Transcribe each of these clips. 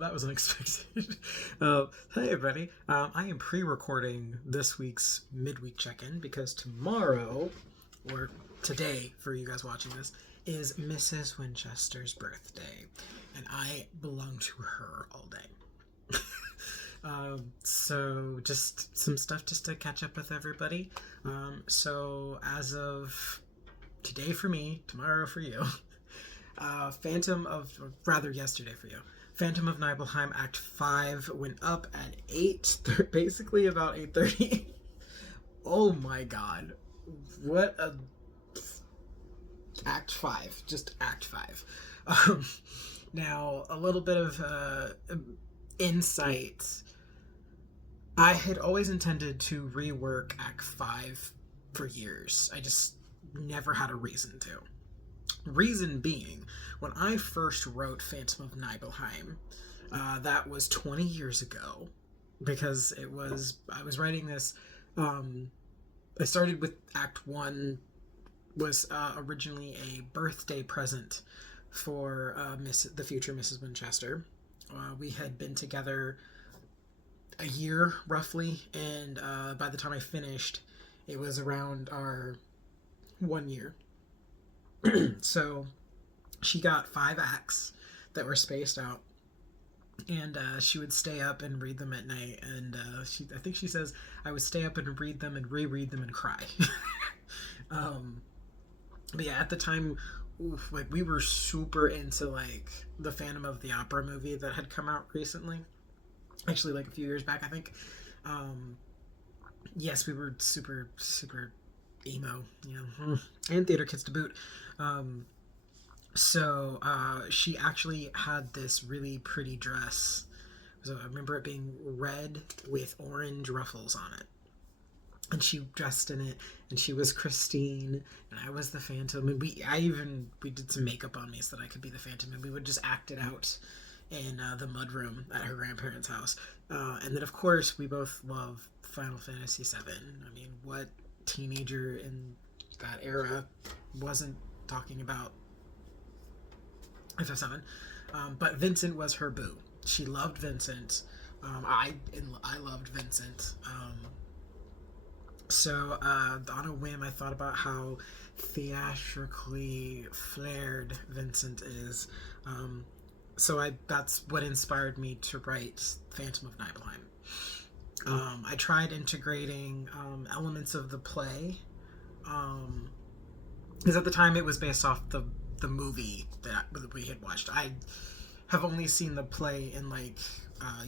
That was unexpected. Hey, everybody. I am pre-recording this week's midweek check-in because tomorrow, or today for you guys watching this, is Mrs. Winchester's birthday, and I belong to her all day. So just some stuff just to catch up with everybody. So as of today for me, tomorrow for you, yesterday for you. Phantom of Nibelheim Act 5 went up at 8, basically about 8:30. Oh my god. What a... Act 5. Just Act 5. Now, a little bit of insight. I had always intended to rework Act 5 for years. I just never had a reason to. Reason being, when I first wrote Phantom of Nibelheim, that was 20 years ago, because I was writing this, I started with Act 1, was originally a birthday present for the future Mrs. Winchester. We had been together a year, roughly, and by the time I finished, it was around our 1 year. So she got 5 acts that were spaced out, and she would stay up and read them at night, and I think she says I would stay up and read them and reread them and cry. But yeah, at the time, we were super into the Phantom of the Opera movie that had come out recently, actually a few years back, I think. Yes, we were super emo, and theater kids to boot. So she actually had this really pretty dress. So I remember it being red with orange ruffles on it. And she dressed in it, and she was Christine, and I was the Phantom. And we did some makeup on me so that I could be the Phantom, and we would just act it out in the mudroom at her grandparents' house. And then, of course, we both love Final Fantasy VII. I mean, what teenager in that era wasn't talking about FF7? But Vincent was her boo. She loved Vincent. I loved Vincent. So on a whim, I thought about how theatrically flared Vincent is. So that's what inspired me to write Phantom of Nibelheim. I tried integrating elements of the play, because at the time it was based off the movie that we had watched. I have only seen the play in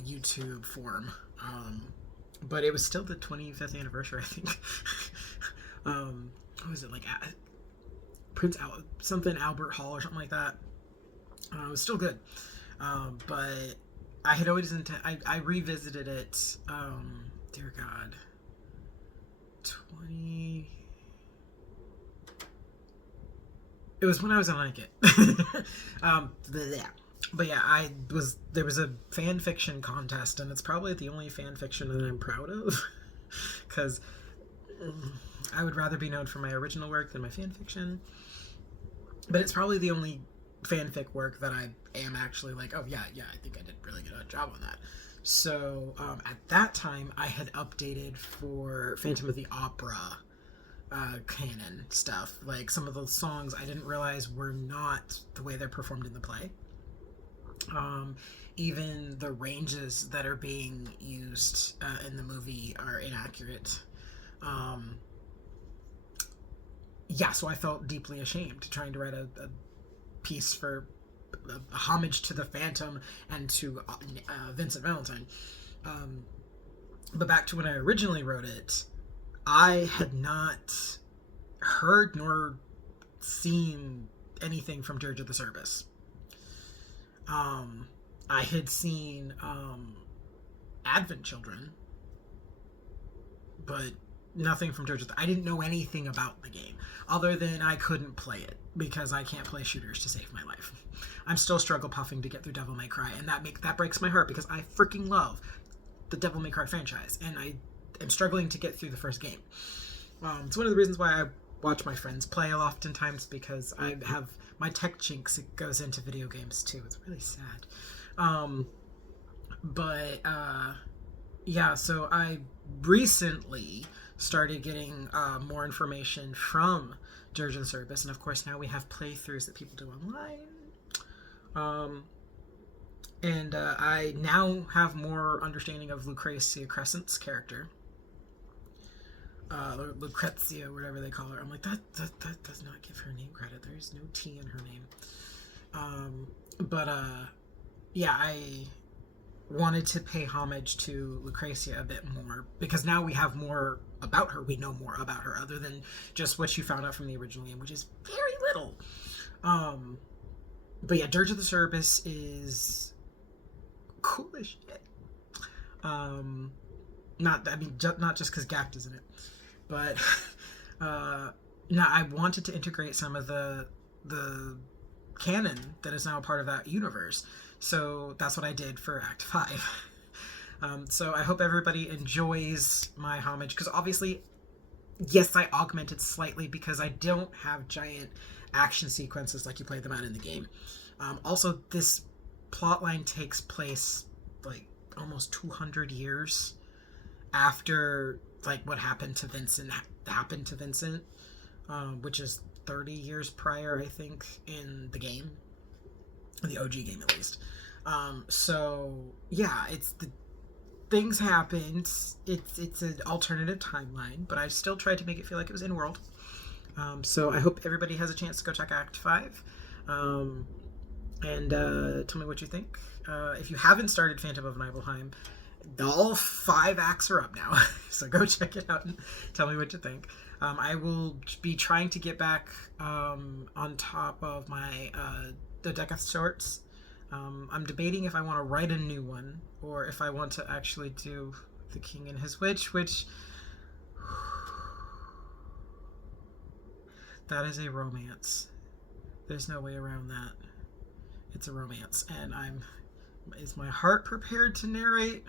YouTube form, but it was still the 25th anniversary, I think. What was it, something Albert Hall or something like that? It was still good, but I had always I revisited it. Dear God, 20. It was when I was in Lanket. But yeah, there was a fan fiction contest, and it's probably the only fan fiction that I'm proud of, because I would rather be known for my original work than my fan fiction. But it's probably the only fanfic work that I am actually oh yeah, I think I did a really good job on that. So at that time, I had updated for Phantom of the Opera canon stuff. Some of those songs I didn't realize were not the way they're performed in the play. Even the ranges that are being used in the movie are inaccurate. So I felt deeply ashamed trying to write a piece for a homage to the Phantom and to Vincent Valentine. But back to when I originally wrote it, I had not heard nor seen anything from Dirge of the Service. I had seen Advent Children, but nothing from Dirge of the... I didn't know anything about the game, other than I couldn't play it, because I can't play shooters to save my life. I'm still struggle puffing to get through Devil May Cry, and that breaks my heart, because I freaking love the Devil May Cry franchise, and I am struggling to get through the first game. It's one of the reasons why I watch my friends play oftentimes, because I have my tech jinx. It goes into video games too. It's really sad. But yeah, so I recently started getting more information from Dirge and Service, and of course now we have playthroughs that people do online. Um, and I now have more understanding of Lucretia Crescent's character, Lucrezia, whatever they call her. I'm like, that does not give her name credit. There's no T in her name. But yeah, I wanted to pay homage to Lucretia a bit more because now we have more about her. We know more about her other than just what you found out from the original game, which is very little. But yeah, Dirge of the Cerberus is cool as shit. Not I mean not just because Gact is in it, but no, I wanted to integrate some of the canon that is now a part of that universe. So that's what I did for Act 5. So I hope everybody enjoys my homage, because obviously, yes, I augmented slightly because I don't have giant action sequences like you play them out in the game. Also, this plotline takes place like almost 200 years after like what happened to Vincent, which is 30 years prior, I think, in the game, the OG game at least. So yeah, it's the things happened. It's an alternative timeline, but I still tried to make it feel like it was in world. So I hope everybody has a chance to go check Act 5. And tell me what you think. If you haven't started Phantom of Nibelheim, all 5 acts are up now. So go check it out and tell me what you think. I will be trying to get back on top of my the deck of shorts. I'm debating if I want to write a new one or if I want to actually do The King and His Witch, which that is a romance. There's no way around that. It's a romance, and is my heart prepared to narrate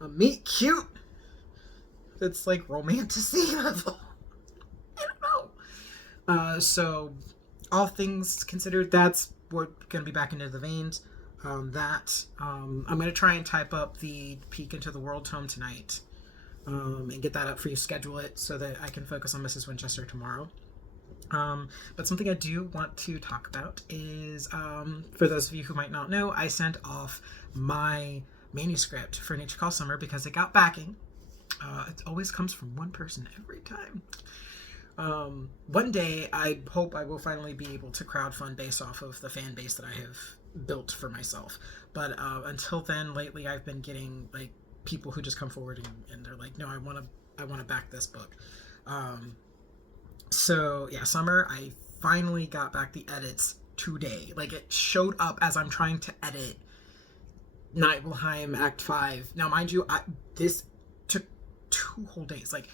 a meet cute that's like romantasy level? I don't know. So all things considered, that's we're gonna be back into the veins. I'm gonna try and type up the Peek into the World tome tonight, and get that up for you. Schedule it so that I can focus on Mrs. Winchester tomorrow. But something I do want to talk about is, for those of you who might not know, I sent off my manuscript for Nature Call Summer because it got backing. It always comes from one person every time. One day, I hope I will finally be able to crowdfund based off of the fan base that I have built for myself. But until then, lately, I've been getting like people who just come forward and they're like, "No, I want to back this book." So yeah, Summer, I finally got back the edits today. Like it showed up as I'm trying to edit Nibelheim Act 5. Now, mind you, this took 2 whole days. Like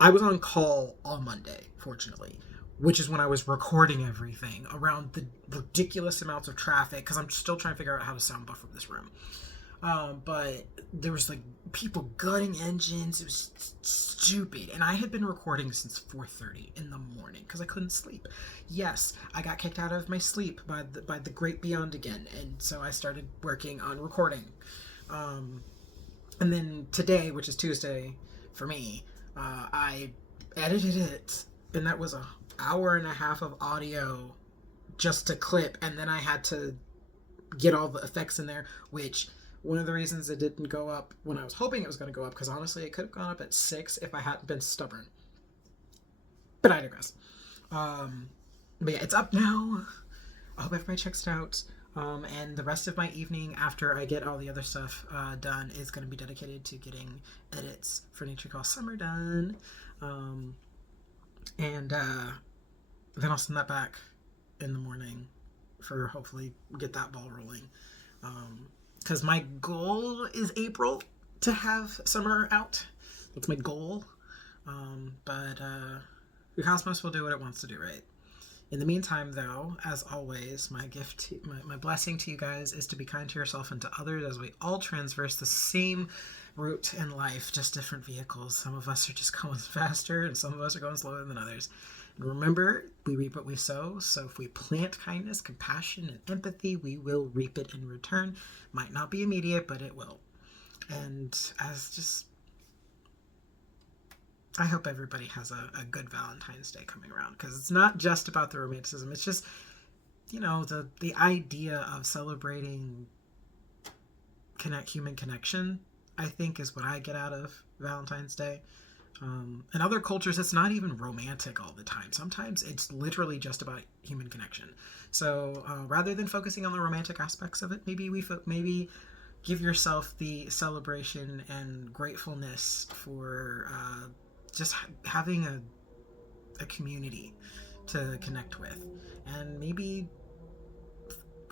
I was on call on Monday, fortunately, which is when I was recording everything around the ridiculous amounts of traffic because I'm still trying to figure out how to sound buffer this room. But there was like people gutting engines. It was stupid, and I had been recording since 4:30 in the morning because I couldn't sleep. Yes, I got kicked out of my sleep by the great beyond again, and so I started working on recording. And then today, which is Tuesday for me, I edited it, and that was an hour and a half of audio just to clip, and then I had to get all the effects in there, which one of the reasons it didn't go up when I was hoping it was going to go up, because honestly it could have gone up at 6 if I hadn't been stubborn, but I digress. But yeah, it's up now. I hope everybody checks it out. And the rest of my evening after I get all the other stuff done is going to be dedicated to getting edits for Nature Call Summer done. And then I'll send that back in the morning for hopefully get that ball rolling. Because my goal is April to have Summer out. That's my goal. But the Cosmos will do what it wants to do, right? In the meantime, though, as always, my blessing to you guys is to be kind to yourself and to others as we all transverse the same route in life, just different vehicles. Some of us are just going faster, and some of us are going slower than others. Remember, we reap what we sow. So if we plant kindness, compassion, and empathy, we will reap it in return. Might not be immediate, but it will. And as just, I hope everybody has a good Valentine's Day coming around, because it's not just about the romanticism. It's just, the idea of celebrating human connection, I think, is what I get out of Valentine's Day. In other cultures, it's not even romantic all the time. Sometimes it's literally just about human connection. So rather than focusing on the romantic aspects of it, maybe give yourself the celebration and gratefulness for just having a community to connect with, and maybe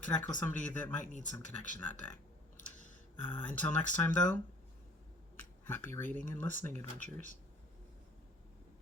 connect with somebody that might need some connection that day. Until next time, though, happy reading and listening adventures.